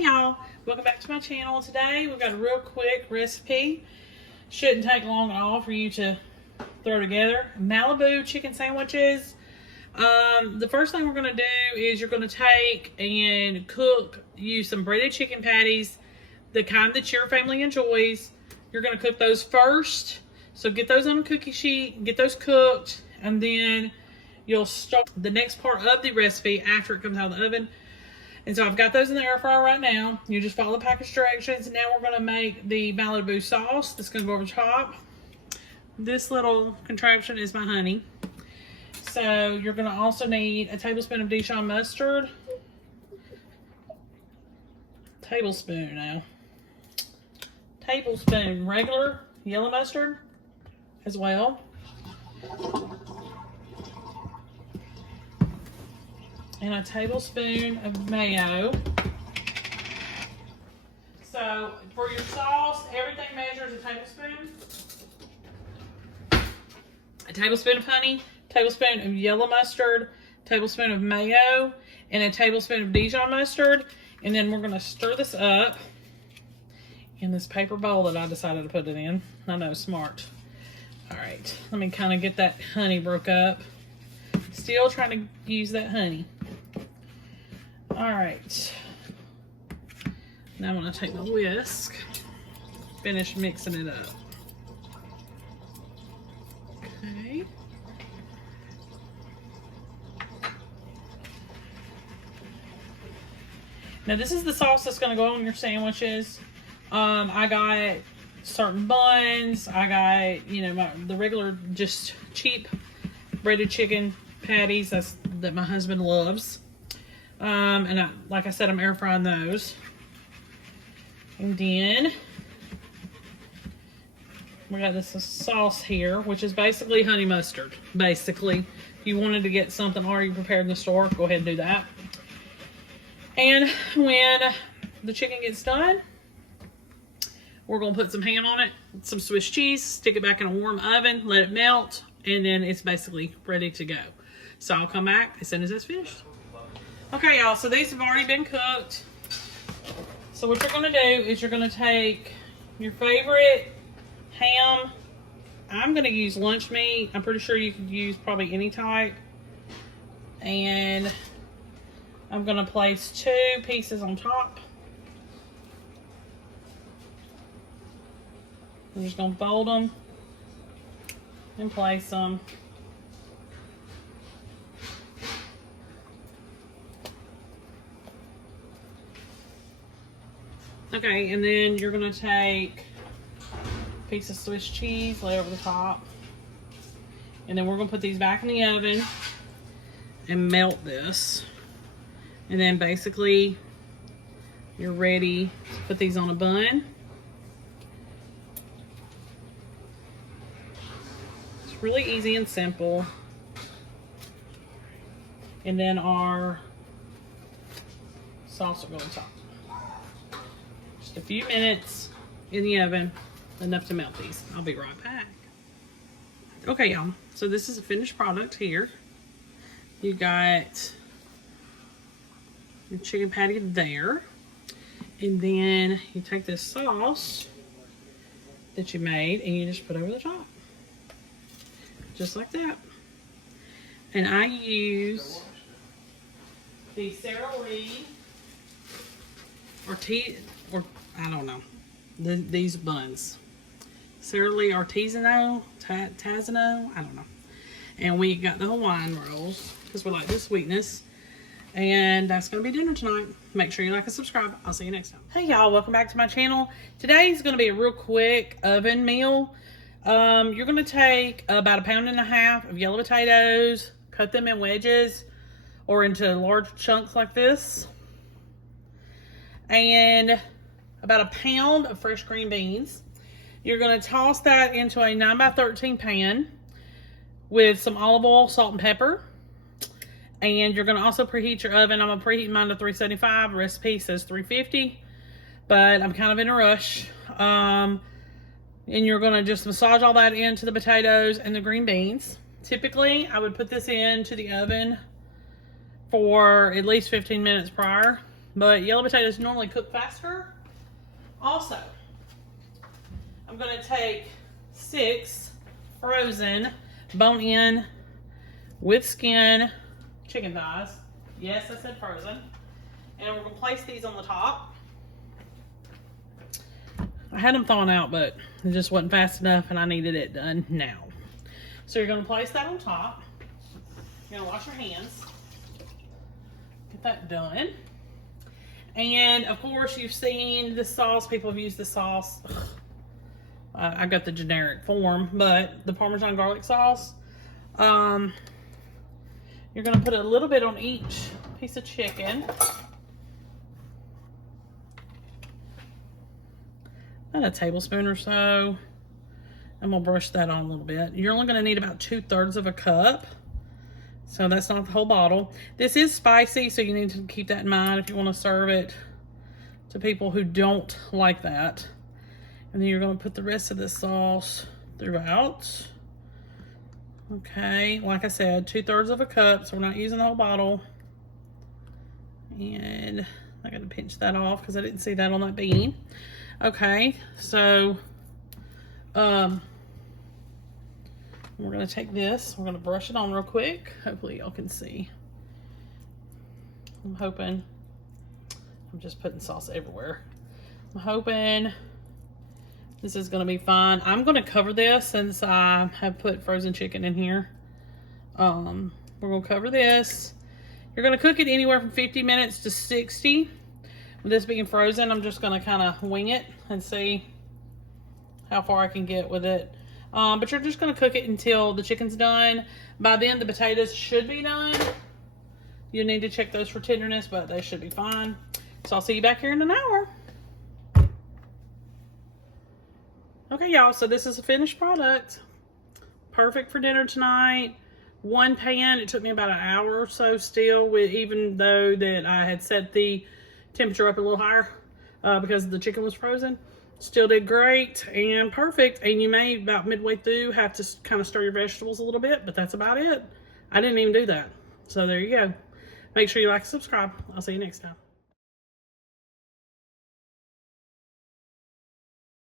Hey y'all, welcome back to my channel. Today we've got a real quick recipe. Shouldn't take long at all for you to throw together. Malibu chicken sandwiches. The first thing we're going to do is you're going to take and use some breaded chicken patties, the kind that your family enjoys. You're going to cook those first. So get those on a cookie sheet, get those cooked, and then you'll start the next part of the recipe after it comes out of the oven. And so I've got those in the air fryer right now. You just follow the package directions. And now we're going to make the Malibu sauce that's going to go over the top. This little contraption is my honey. So you're going to also need a tablespoon of Dijon mustard. Tablespoon regular yellow mustard as well. And a tablespoon of mayo. So for your sauce, everything measures a tablespoon. A tablespoon of honey, tablespoon of yellow mustard, tablespoon of mayo, and a tablespoon of Dijon mustard. And then we're going to stir this up in this paper bowl that I decided to put it in. I know, smart. All right, let me kind of get that honey broke up. Still trying to use that honey. All right, now I'm going to take my whisk, finish mixing it up. Okay. Now this is the sauce that's going to go on your sandwiches. I got certain buns. I got, the regular just cheap breaded chicken patties that my husband loves. And like I said, I'm air frying those. And then we got this sauce here, which is basically honey mustard. Basically, if you wanted to get something already prepared in the store, go ahead and do that. And when the chicken gets done, we're going to put some ham on it, some Swiss cheese, stick it back in a warm oven, let it melt, and then it's basically ready to go. So I'll come back as soon as it's finished. Okay, y'all, so these have already been cooked. So what you're going to do is you're going to take your favorite ham. I'm going to use lunch meat. I'm pretty sure you could use probably any type. And I'm going to place 2 pieces on top. I'm just going to fold them and place them. Okay, and then you're going to take a piece of Swiss cheese, lay over the top. And then we're going to put these back in the oven and melt this. And then basically, you're ready to put these on a bun. It's really easy and simple. And then our sauce will go on top. Just a few minutes in the oven, enough to melt these. I'll be right back. Okay, y'all. So this is a finished product here. You got your chicken patty there. And then you take this sauce that you made and you just put over the top. Just like that. And I use the Sara Lee or I don't know, these buns. Sara Lee Artisanal, Tazano, I don't know. And we got the Hawaiian rolls because we like the sweetness. And that's going to be dinner tonight. Make sure you like and subscribe. I'll see you next time. Hey y'all, welcome back to my channel. Today's going to be a real quick oven meal. You're going to take about 1.5 pounds of yellow potatoes, cut them in wedges or into large chunks like this. And about 1 pound of fresh green beans. You're going to toss that into a 9x13 pan with some olive oil, salt, and pepper. And you're going to also preheat your oven. I'm going to preheat mine to 375. The recipe says 350, but I'm kind of in a rush. And you're going to just massage all that into the potatoes and the green beans. Typically, I would put this into the oven for at least 15 minutes prior. but yellow potatoes normally cook faster. Also, I'm going to take 6 frozen bone-in with skin chicken thighs. Yes, I said frozen. And we're going to place these on the top. I had them thawing out, but it just wasn't fast enough and I needed it done now. So you're going to place that on top. You're going to wash your hands. Get that done. And of course, you've seen the sauce. People have used the sauce. I got the generic form, but the Parmesan garlic sauce. You're going to put a little bit on each piece of chicken. And a tablespoon or so. And we'll brush that on a little bit. You're only going to need about 2/3 of a cup. So that's not the whole bottle. This is spicy, so you need to keep that in mind if you want to serve it to people who don't like that. And then you're going to put the rest of this sauce throughout. Okay, like I said, 2/3 of a cup, so we're not using the whole bottle. And I got to pinch that off because I didn't see that on that bean. Okay, so we're going to take this, we're going to brush it on real quick. Hopefully y'all can see. I'm hoping, I'm just putting sauce everywhere. I'm hoping this is going to be fine. I'm going to cover this since I have put frozen chicken in here. We're going to cover this. You're going to cook it anywhere from 50 minutes to 60. With this being frozen, I'm just going to kind of wing it and see how far I can get with it. But you're just going to cook it until the chicken's done. By then, the potatoes should be done. You need to check those for tenderness, but they should be fine. So I'll see you back here in an hour. Okay, y'all, so this is a finished product. Perfect for dinner tonight. One pan, it took me about an hour or so still, even though that I had set the temperature up a little higher because the chicken was frozen. Still did great and perfect. And you may, about midway through, have to kind of stir your vegetables a little bit, but that's about it. I didn't even do that. So there you go. Make sure you like and subscribe. I'll see you next time.